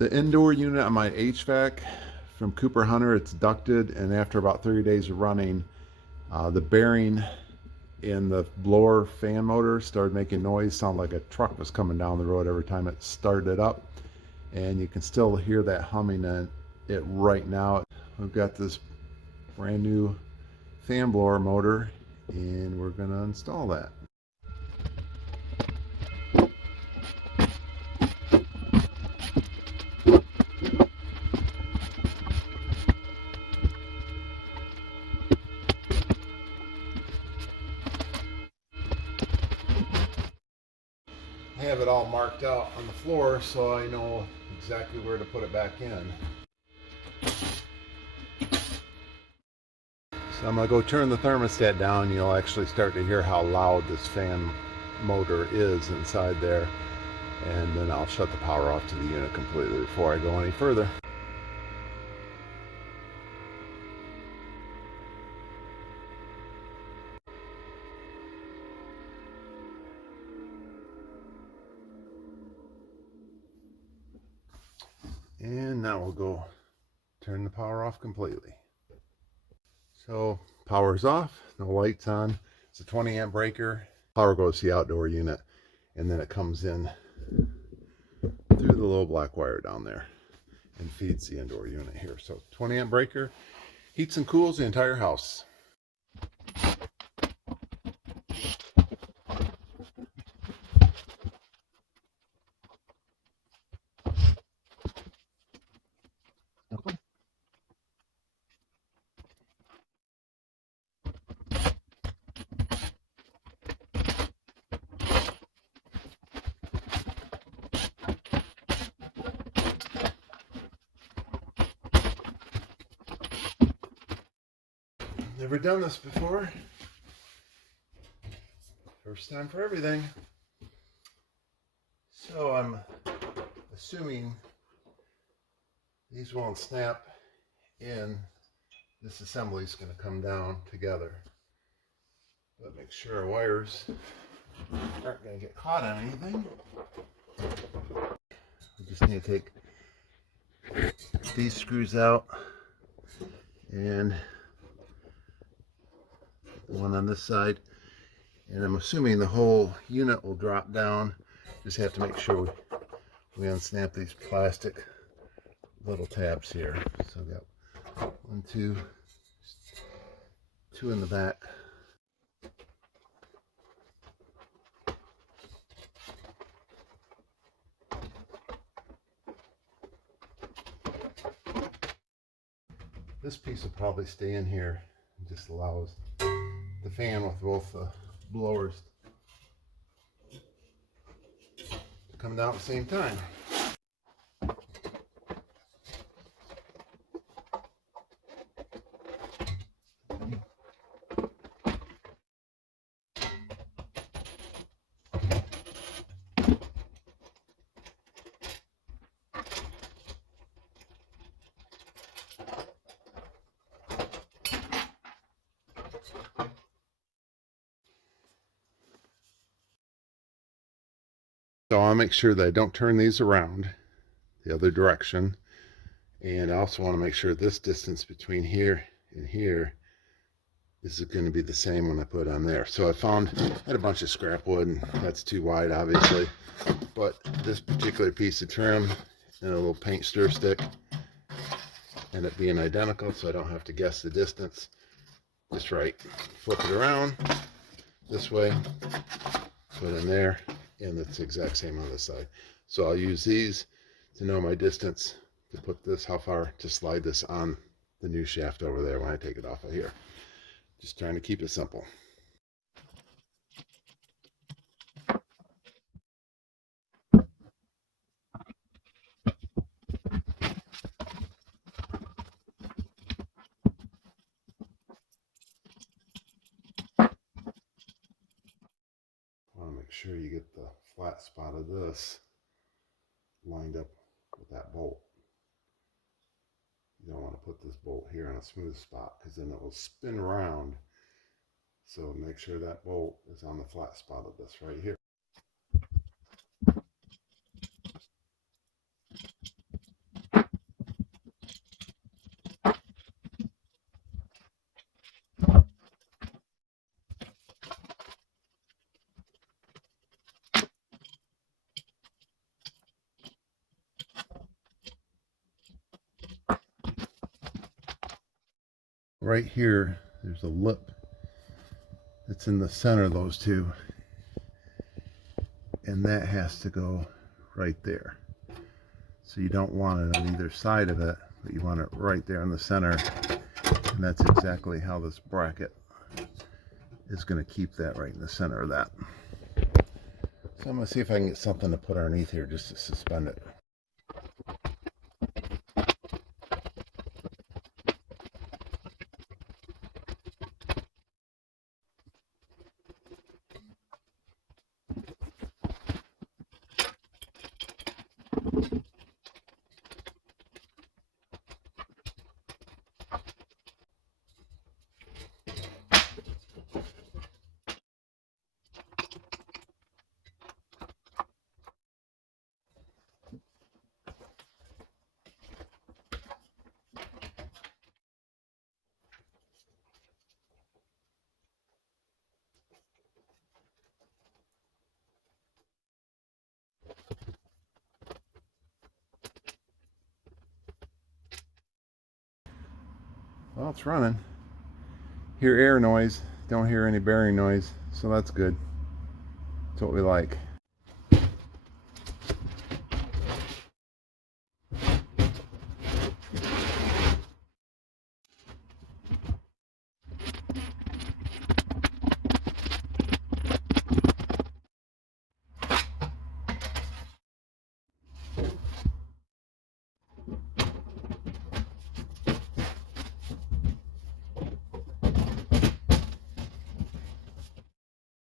The indoor unit on my HVAC from Cooper Hunter, it's ducted, and after about 30 days of running, the bearing in the blower fan motor started making noise, sounded like a truck was coming down the road every time it started up. And you can still hear that humming in it right now. We've got this brand new fan blower motor, and we're going to install that. I have it all marked out on the floor so I know exactly where to put it back in. So I'm going to go turn the thermostat down. You'll actually start to hear how loud this fan motor is inside there. And then I'll shut the power off to the unit completely before I go any further. And now we'll go turn the power off completely. So power's off, no lights on. It's a 20 amp breaker. Power goes to the outdoor unit, and then it comes in through the little black wire down there and feeds the indoor unit here. So 20 amp breaker heats and cools the entire house. Never done this before. First time for everything. So I'm assuming these won't snap in. This assembly is going to come down together. But make sure our wires aren't going to get caught on anything. We just need to take these screws out and the one on this side, and I'm assuming the whole unit will drop down. Just have to make sure we unsnap these plastic little tabs here. So I've got one, two in the back. This piece will probably stay in here and just allows the fan with both the blowers to come down at the same time. So I'll make sure that I don't turn these around the other direction. And I also want to make sure this distance between here and here is going to be the same when I put it on there. So I had a bunch of scrap wood, and that's too wide obviously. But this particular piece of trim and a little paint stir stick end up being identical, so I don't have to guess the distance. Just right. Flip it around this way, put it in there, and it's the exact same on this side. So I'll use these to know my distance to put this, how far to slide this on the new shaft over there when I take it off of here. Just trying to keep it simple. Want to make sure you get the flat spot of this lined up with that bolt. You don't want to put this bolt here on a smooth spot because then it will spin around. So make sure that bolt is on the flat spot of this right here. right here, there's a lip that's in the center of those two, and that has to go right there. So you don't want it on either side of it, but you want it right there in the center, and that's exactly how this bracket is going to keep that right in the center of that. So I'm going to see if I can get something to put underneath here just to suspend it. Well, it's running. Hear air noise, don't hear any bearing noise, so that's good. That's what we like.